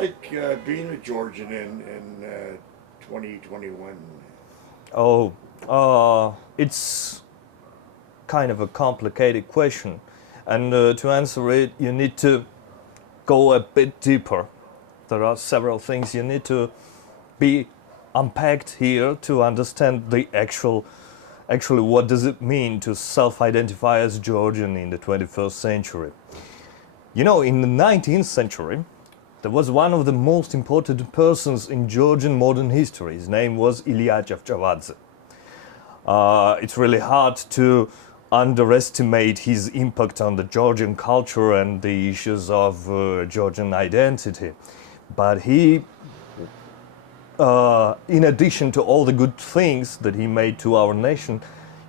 like being a Georgian in 2021? Oh, it's kind of a complicated question. And to answer it, you need to go a bit deeper. There are several things you need to be unpacked here to understand the actually what does it mean to self-identify as Georgian in the 21st century. You know, in the 19th century, there was one of the most important persons in Georgian modern history. His name was Ilya Chavchavadze. It's really hard to underestimate his impact on the Georgian culture and the issues of Georgian identity. But he, in addition to all the good things that he made to our nation,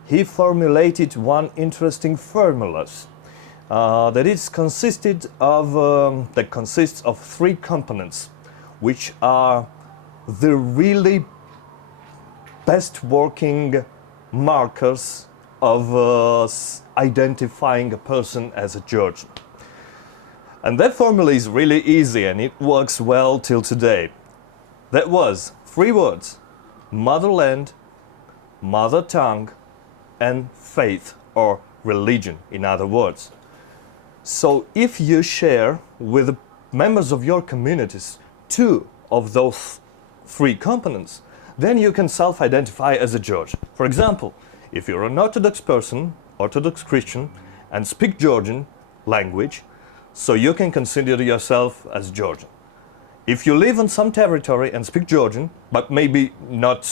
he formulated one interesting formula that consists of three components, which are the really best working markers of identifying a person as a Georgian. And that formula is really easy and it works well till today. That was three words: motherland, mother tongue, and faith or religion, in other words. So if you share with the members of your communities two of those three components, then you can self-identify as a Georgian. For example, if you're an Orthodox person, Orthodox Christian, and speak Georgian language, so you can consider yourself as Georgian. If you live on some territory and speak Georgian, but maybe not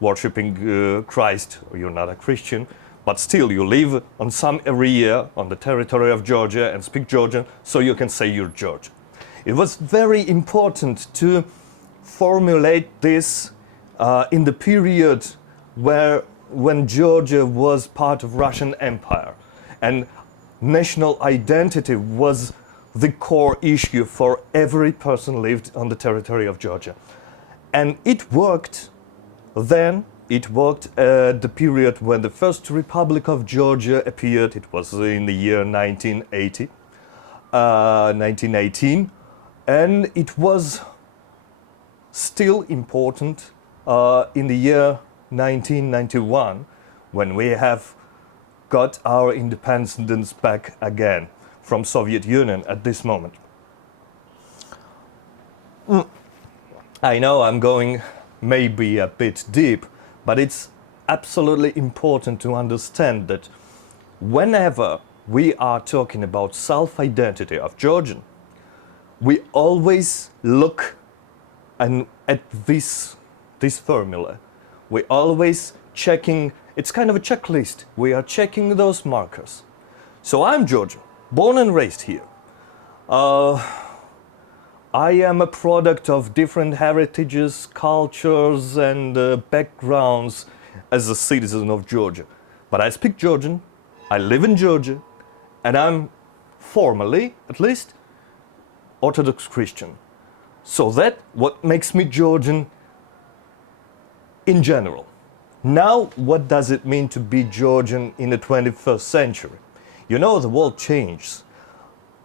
worshipping Christ, or you're not a Christian, but still you live on some area on the territory of Georgia and speak Georgian, so you can say you're Georgian. It was very important to formulate this in the period when Georgia was part of Russian Empire and national identity was the core issue for every person lived on the territory of Georgia. And it worked then. It worked at the period when the First Republic of Georgia appeared. It was in the year 1918, and it was still important in the year 1991 when we have got our independence back again from Soviet Union at this moment. I know I'm going maybe a bit deep, but it's absolutely important to understand that whenever we are talking about self-identity of Georgian, we always look at this formula. We always checking, it's kind of a checklist. We are checking those markers. So I'm Georgian, born and raised here. I am a product of different heritages, cultures, and backgrounds as a citizen of Georgia. But I speak Georgian, I live in Georgia, and I'm formally, at least, Orthodox Christian. So that's what makes me Georgian in general. Now, what does it mean to be Georgian in the 21st century? You know, the world changes.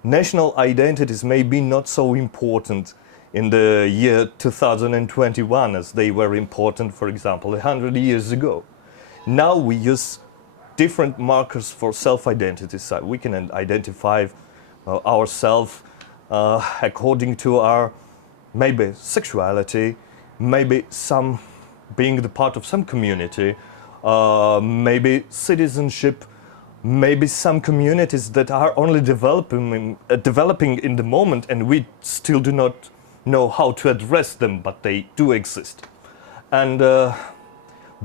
National identities may be not so important in the year 2021 as they were important, for example, 100 years ago. Now we use different markers for self-identity. So we can identify ourselves according to our maybe sexuality, maybe some being the part of some community, maybe citizenship, maybe some communities that are only developing in the moment and we still do not know how to address them, but they do exist. And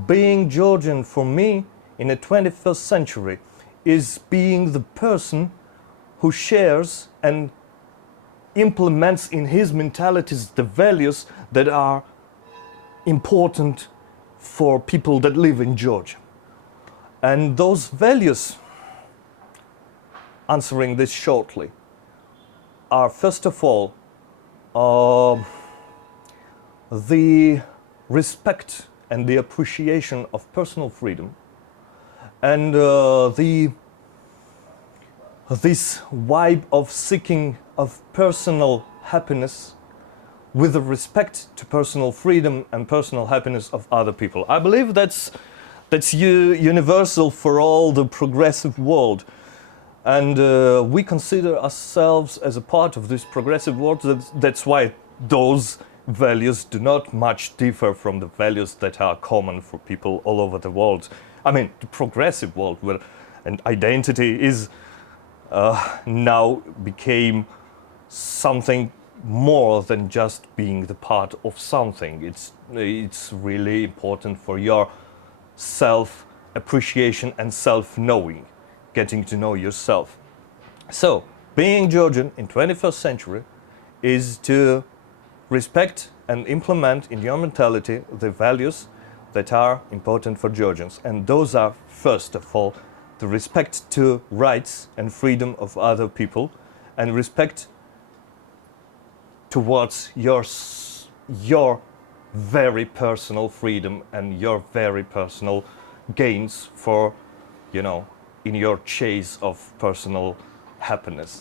being Georgian for me in the 21st century is being the person who shares and implements in his mentalities the values that are important for people that live in Georgia. And those values, answering this shortly, are first of all the respect and the appreciation of personal freedom, and this vibe of seeking of personal happiness with the respect to personal freedom and personal happiness of other people. I believe that's universal for all the progressive world. And we consider ourselves as a part of this progressive world. That's why those values do not much differ from the values that are common for people all over the world. I mean, the progressive world where an identity is now became something more than just being the part of something. It's really important for your self-appreciation and self-knowing, getting to know yourself. So, being Georgian in 21st century is to respect and implement in your mentality the values that are important for Georgians. And those are, first of all, the respect to rights and freedom of other people, and respect towards your very personal freedom and your very personal gains for, in your chase of personal happiness.